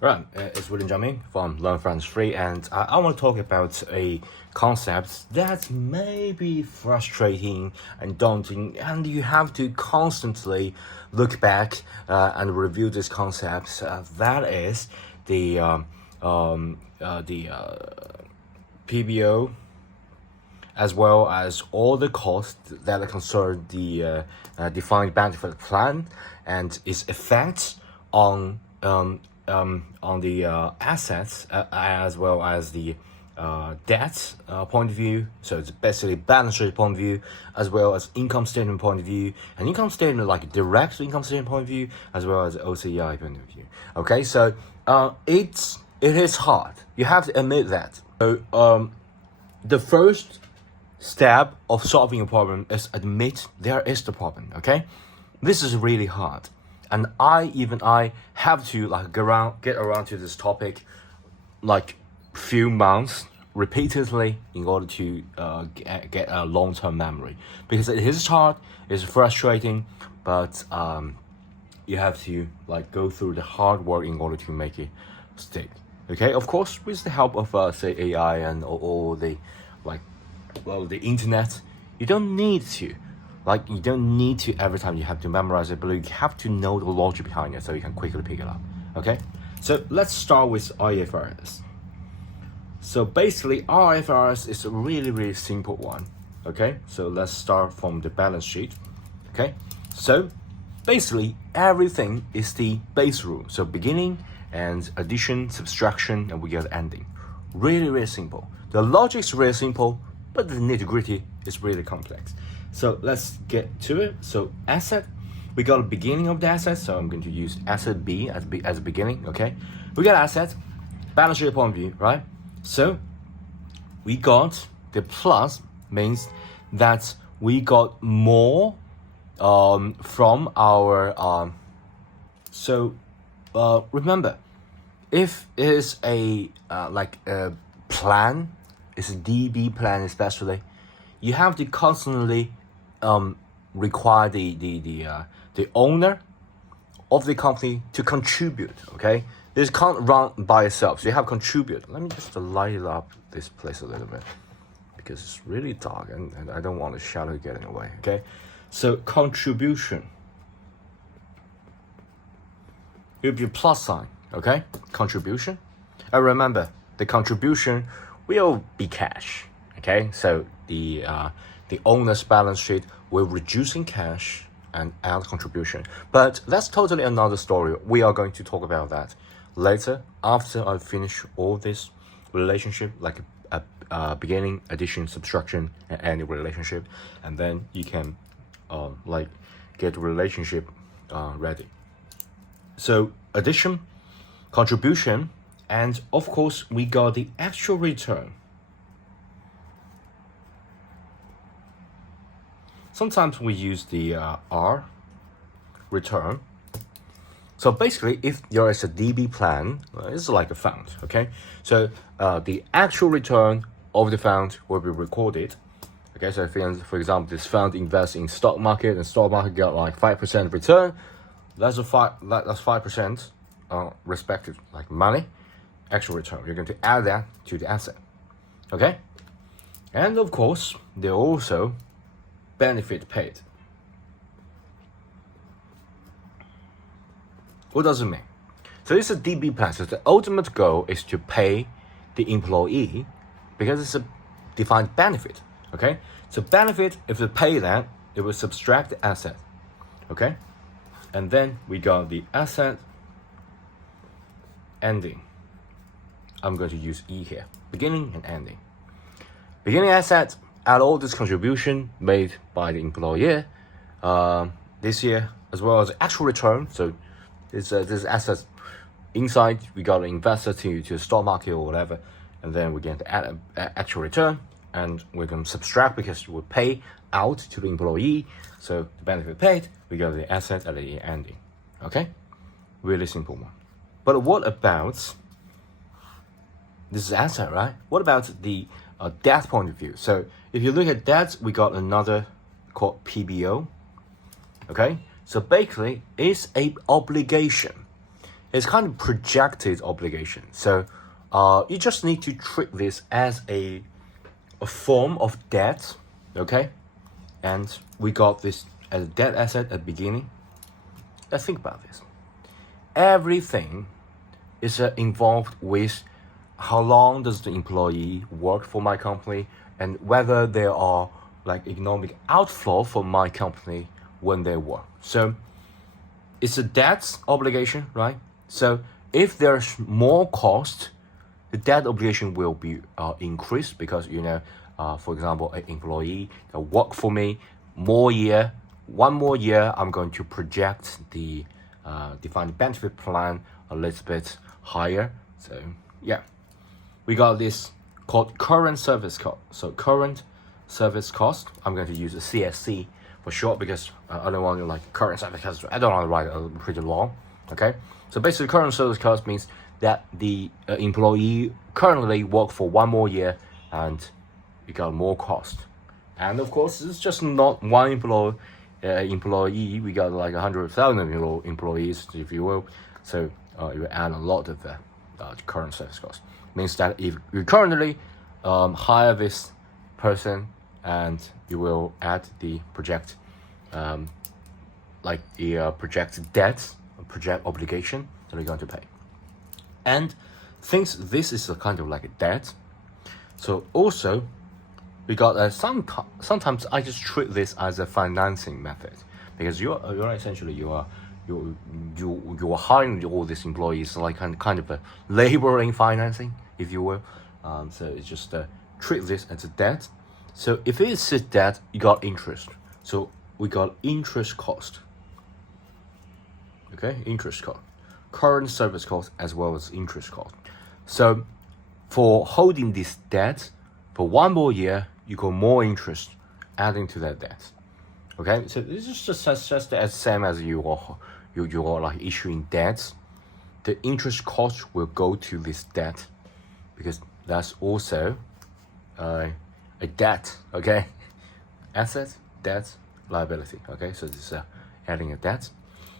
Right, it's William Jiaming from Learn French Free, and I want to talk about a concept that may be frustrating and daunting, and you have to constantly look back and review these concepts. That is the PBO, as well as all the costs that concern the defined benefit plan and its effects on the assets as well as the debt point of view. So it's basically balance sheet point of view, as well as income statement point of view, and income statement like direct income statement point of view, as well as OCI point of view. Okay, so it is hard. You have to admit that. So the first step of solving a problem is admit there is the problem. Okay, this is really hard, and I have to get around to this topic like few months repeatedly in order to get a long-term memory, because it is hard, it's frustrating, but you have to go through the hard work in order to make it stick. Okay, of course, with the help of say AI and all the the internet, you don't need to every time you have to memorize it, but you have to know the logic behind it so you can quickly pick it up. Okay, so let's start with IFRS. So basically IFRS is a really simple one. Okay, so let's start from the balance sheet. Okay, so basically everything is the base rule, so beginning and addition, subtraction, and we get ending. Really simple. The logic is really simple, but the nitty-gritty is really complex. So let's get to it. So asset, we got a beginning of the asset, so I'm going to use asset B as a beginning. Okay, we got asset, balance sheet point of view, right? So we got the plus, means that we got more from our remember, if it is a a plan, it's a DB plan especially, you have to constantly require the owner of the company to contribute. Okay, this can't run by itself, so you have to contribute. Let me just light up this place a little bit because it's really dark and I don't want the shadow to get in the way. Okay, so contribution, it'll be a plus sign. Okay, contribution, and remember the contribution will be cash. Okay, so the owner's balance sheet will reduce in cash and add contribution, but that's totally another story. We are going to talk about that later after I finish all this relationship, like a beginning, addition, subtraction, and ending relationship, and then you can get the relationship ready. So addition, contribution, and of course we got the actual return. Sometimes we use the R, return. So basically, if there is a DB plan, it's like a fund. Okay, so the actual return of the fund will be recorded. Okay, so for example, this fund invests in stock market, and stock market got 5% return. That's 5% respective money, actual return. You're going to add that to the asset. Okay, and of course there also benefit paid. What does it mean? So it's a DB plan. So the ultimate goal is to pay the employee because it's a defined benefit. Okay, so benefit, if they pay that, it will subtract the asset. Okay, and then we got the asset ending. I'm going to use E here, beginning and ending. Beginning asset, add all this contribution made by the employer this year, as well as actual return. So this asset inside, we got an investor to the stock market or whatever, and then we're going to add an actual return, and we're going to subtract because we pay out to the employee. So the benefit paid, we got the asset at the ending. Okay, really simple one. But what about this is asset, right? What about the debt point of view? So if you look at debt, we got another called PBO. Okay, so basically it's a obligation. It's kind of projected obligation. So you just need to treat this as a form of debt, okay? And we got this as a debt asset at the beginning. Let's think about this. Everything is involved with how long does the employee work for my company and whether there are like economic outflow for my company when they work. So it's a debt obligation, right? So if there's more cost, the debt obligation will be increased because, for example, an employee that work for me one more year, I'm going to project the defined benefit plan a little bit higher. So yeah, we got this called current service cost. So current service cost, I'm going to use a CSC for short because I don't want to like current service cost. I don't want to write it pretty long. Okay, so basically current service cost means that the employee currently work for one more year and you got more cost. And of course, it's just not one employee. We got like 100,000 employees, if you will. So you add a lot of current service cost. Means that if you currently hire this person, and you will add the project project debt, project obligation that you're going to pay. And since this is a kind of like a debt, so also we got sometimes I just treat this as a financing method because you're essentially you are hiring all these employees like kind of a laboring financing, if you will. So it's just treat this as a debt. So if it's a debt, you got interest. So we got interest cost. Okay, interest cost, current service cost as well as interest cost. So for holding this debt for one more year, you got more interest adding to that debt. Okay, so this is just as same as you are like issuing debts. The interest cost will go to this debt because that's also a debt. Okay, asset, debt, liability. Okay, so this is adding a debt.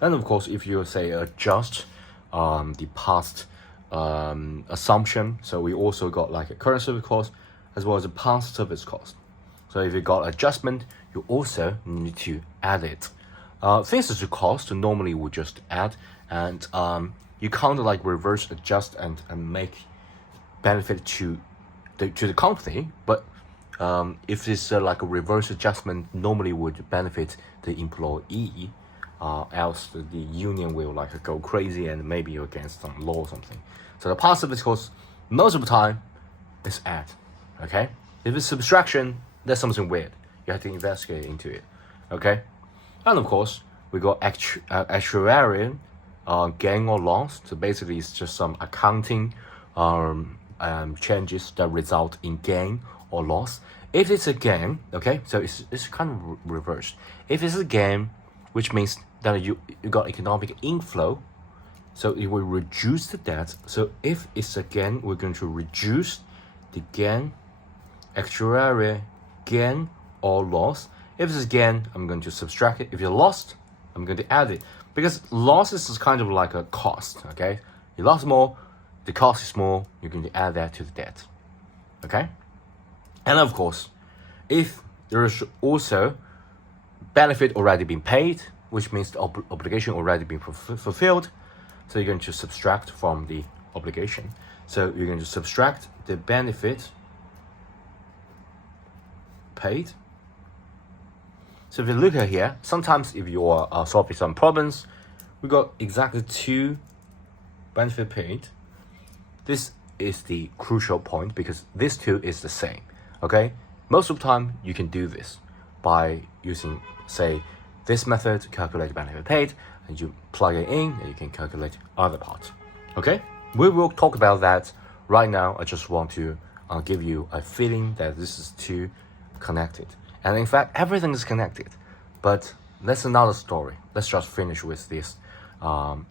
And of course, if you say adjust the past assumption, so we also got like a current service cost as well as a past service cost. So if you got adjustment, you also need to add it. Since it's a cost, normally we just add, and you can't like reverse adjust and make benefit to the company. But if it's like a reverse adjustment, normally would benefit the employee. Else the union will like go crazy and maybe against some law or something. So the past service cost most of the time is add. Okay, if it's subtraction, that's something weird. You have to investigate into it. Okay, and of course we got actuarial gain or loss. So basically, it's just some accounting changes that result in gain or loss. If it's a gain, okay, so it's kind of reversed. If it's a gain, which means that you got economic inflow, so it will reduce the debt. So if it's a gain, we're going to reduce the gain, actuarial gain or loss. If it's a gain, I'm going to subtract it. If you lost, I'm going to add it. Because loss is kind of like a cost, okay? You lost more, the cost is more, you're going to add that to the debt, okay? And of course, if there is also benefit already been paid, which means the obligation already been fulfilled, so you're going to subtract from the obligation. So you're going to subtract the benefit paid. So if you look at here, sometimes if you are solving some problems, we got exactly 2 benefit paid. This is the crucial point because this 2 is the same, okay? Most of the time, you can do this by using, say, this method to calculate benefit paid, and you plug it in, and you can calculate other parts, okay? We will talk about that right now. I just want to give you a feeling that this is 2 connected. And in fact, everything is connected, but that's another story. Let's just finish with this and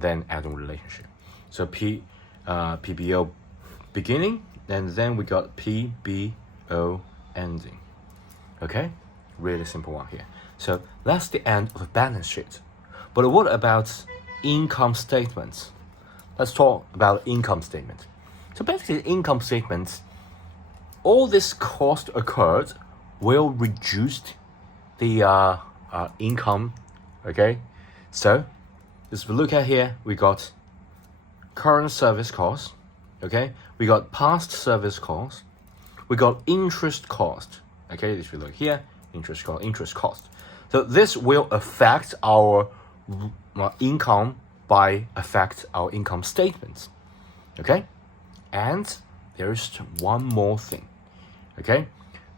then add on relationship. So PBO beginning, and then we got PBO ending. Okay, really simple one here. So that's the end of the balance sheet. But what about income statements. Let's talk about income statement. So basically, income statements, all this cost occurred will reduce the income. Okay, so just look at here. We got current service cost. Okay, we got past service cost. We got interest cost. Okay, if you look here, interest cost. So this will affect our income by affect our income statements. Okay, and there's one more thing. Okay,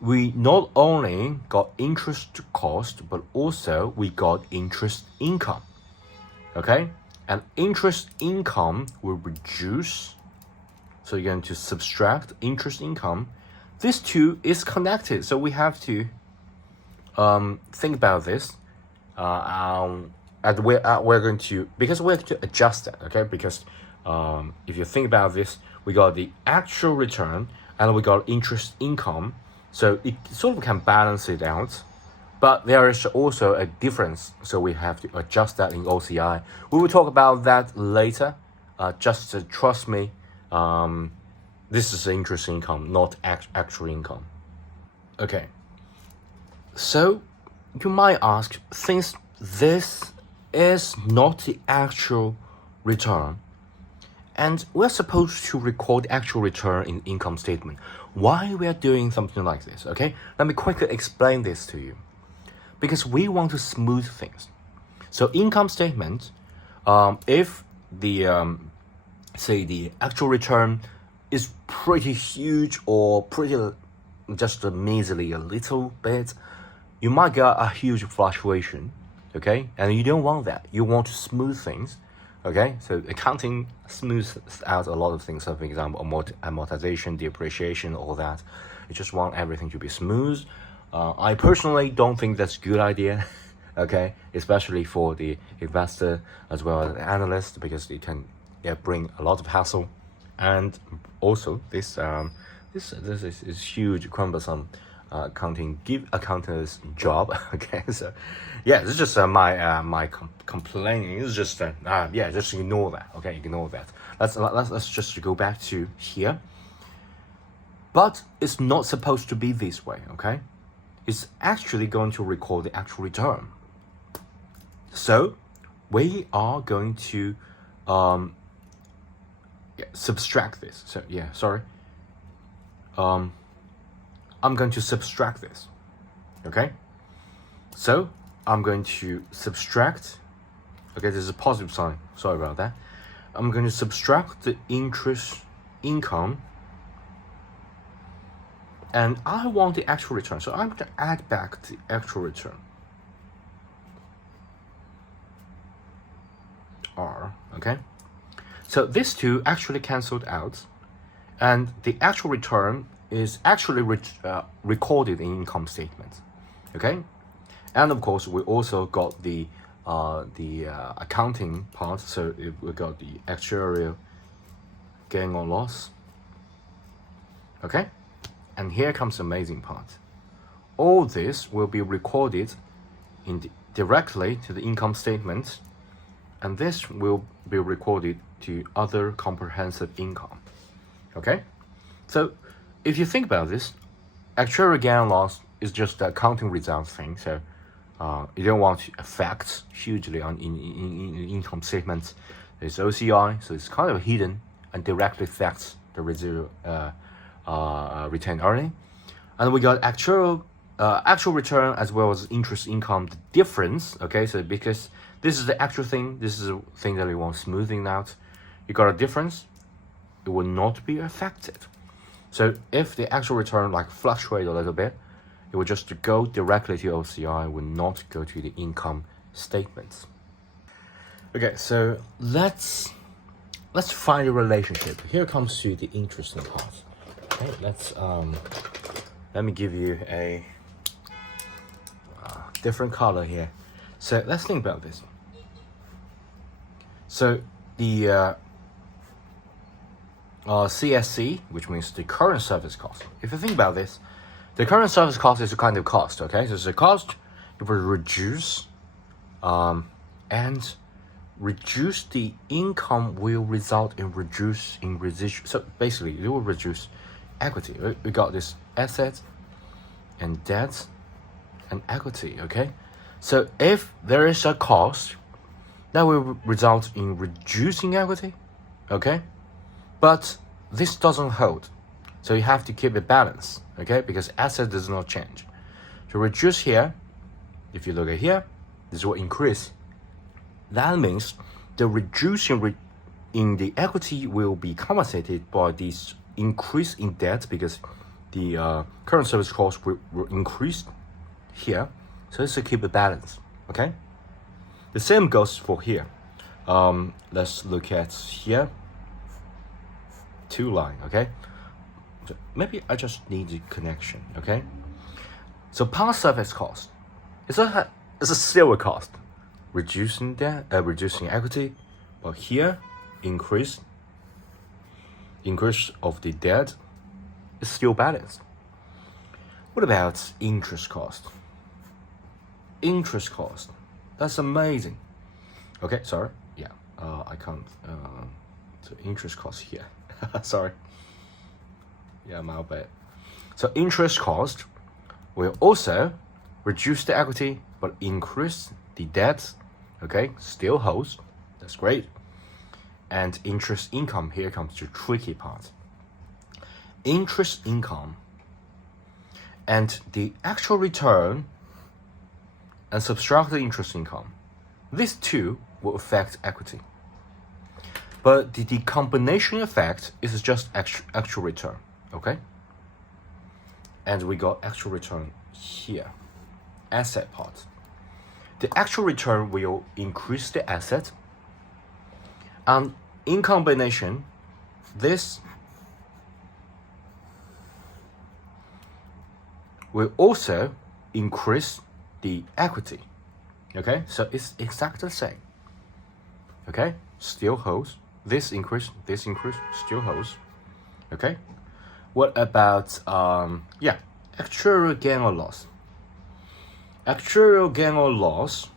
we not only got interest cost, but also we got interest income. Okay, and interest income will reduce. So you're going to subtract interest income. This two is connected, so we have to think about this. And we're going to, because we're going to adjust that, okay? Because if you think about this, we got the actual return and we got interest income, so it sort of can balance it out. But there is also a difference, so we have to adjust that in OCI. We will talk about that later. Just trust me. This is interest income, not actual income. Okay. So you might ask, since this is not the actual return, and we're supposed to record actual return in income statement, why we are doing something like this? Okay, let me quickly explain this to you. Because we want to smooth things. So income statement, if the say the actual return is pretty huge or pretty just measly a little bit, you might get a huge fluctuation. Okay, and you don't want that. You want to smooth things. Okay, so accounting smooths out a lot of things. So for example, amortization, depreciation, all that. You just want everything to be smooth. I personally don't think that's a good idea. Okay, especially for the investor as well as the analyst, because it can bring a lot of hassle, and also this is huge cumbersome give accountant's job. Okay, so yeah, this is just my complaining. It's just just ignore that. Okay, ignore that. Let's just go back to here. But it's not supposed to be this way. Okay, it's actually going to record the actual return. So we are going to subtract this. So I'm going to subtract this. Okay, so I'm going to subtract. Okay, this is a positive sign. Sorry about that. I'm going to subtract the interest income, and I want the actual return. So I'm going to add back the actual return. R. Okay. So these two actually cancelled out, and the actual return is actually recorded in income statement. Okay, and of course we also got the accounting part. So we got the actuarial gain or loss. Okay, and here comes the amazing part. All this will be recorded directly to the income statement, and this will be recorded to other comprehensive income. Okay, so if you think about this, actuarial gain and loss is just the accounting results thing. So you don't want to affect hugely on in income statements. It's OCI, so it's kind of hidden and directly affects the residual retained earning. And we got actual return as well as interest income. The difference, okay, so because this is the actual thing, this is a thing that we want smoothing out. You got a difference, it will not be affected. So if the actual return like fluctuate a little bit, it will just go directly to OCI, will not go to the income statements. Okay, so let's find a relationship. Here comes to the interesting part. Okay, let me give you a different color here. So let's think about this. So the CSC, which means the current service cost. If you think about this, the current service cost is a kind of cost. Okay, so it's a cost. It will reduce, and reduce the income will result in residual. So basically, it will reduce equity. We got this assets and debts and equity. Okay, so if there is a cost, that will result in reducing equity. Okay, but this doesn't hold, so you have to keep it balanced. Okay, because asset does not change. To reduce here, if you look at here, this will increase. That means the reduction in the equity will be compensated by this increase in debt, because the current service cost will increase here. So let's keep it balanced. Okay. The same goes for here. Let's look at here. Two line. Okay. So maybe I just need the connection. Okay. So past service cost is a zero cost. Reducing debt, reducing equity, but here increase of the debt is still balanced. What about interest cost? Interest cost, that's amazing. Okay, sorry, yeah, I can't. So interest cost here. Sorry. Yeah, my bad. So interest cost will also reduce the equity but increase the debt. Okay, still holds. That's great. And interest income, here comes the tricky part. Interest income and the actual return and subtract the interest income. These two will affect equity. But the combination effect is just actual return. Okay? And we got actual return here. Asset part. The actual return will increase the asset, and in combination, this will also increase the equity. Okay, so it's exactly the same. Okay, still holds. This increase, still holds. Okay, what about actuarial gain or loss? Actuarial gain or loss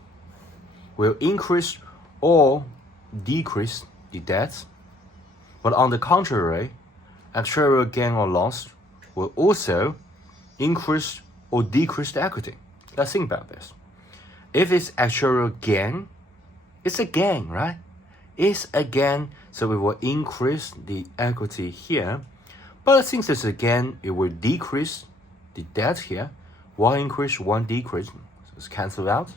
will increase or decrease the debt, but on the contrary, actuarial gain or loss will also increase or decrease the equity. Let's think about this. If it's actuarial gain, it's a gain, right? It's a gain, so we will increase the equity here. But since it's a gain, it will decrease the debt here. One increase, one decrease. So it's cancelled out.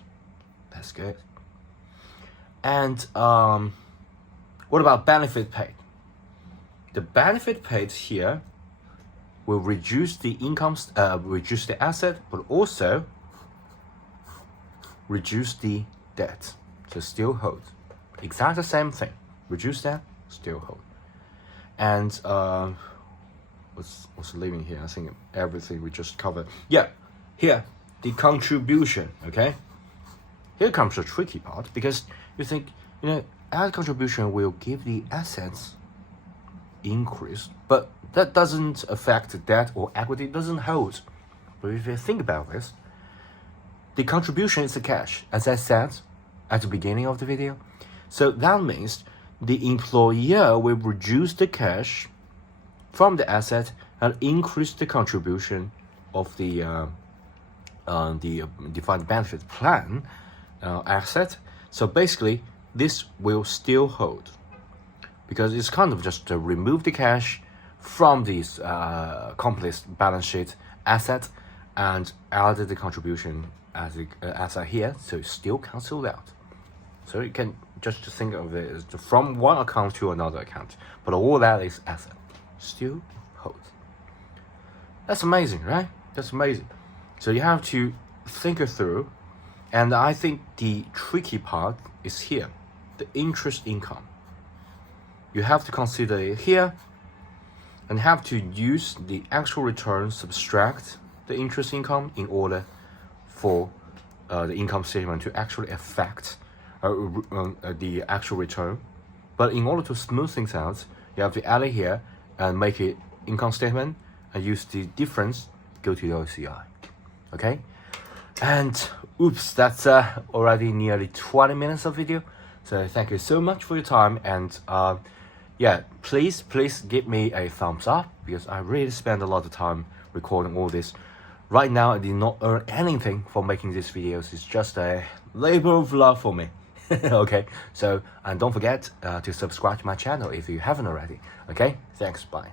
That's good. And what about benefit paid? The benefit paid here will reduce the incomes, reduce the asset, but also reduce the debt. So still hold. Exactly the same thing. Reduce that, still hold. And what's leaving here? I think everything we just covered. Yeah. Here, the contribution, okay? Here comes the tricky part, because you think, asset contribution will give the assets increase, but that doesn't affect the debt or equity, doesn't hold. But if you think about this, the contribution is the cash, as I said at the beginning of the video. So that means the employer will reduce the cash from the asset and increase the contribution of the defined benefit plan asset. So basically, this will still hold, because it's kind of just to remove the cash from this company's balance sheet asset and add the contribution as a here, so it's still cancelled out. So you can just think of it as from one account to another account, but all that is asset, still holds. That's amazing, right? That's amazing. So you have to think it through, and I think the tricky part is here, the interest income. You have to consider it here, and have to use the actual return, subtract the interest income in order for the income statement to actually affect the actual return. But in order to smooth things out, you have to add it here and make it income statement, and use the difference, go to the OCI. Okay, and oops, that's already nearly 20 minutes of video. So thank you so much for your time, and yeah, please give me a thumbs up, because I really spend a lot of time recording all this. Right now I did not earn anything for making these videos. It's just a labor of love for me. Okay, so and don't forget to subscribe to my channel if you haven't already. Okay, thanks, bye.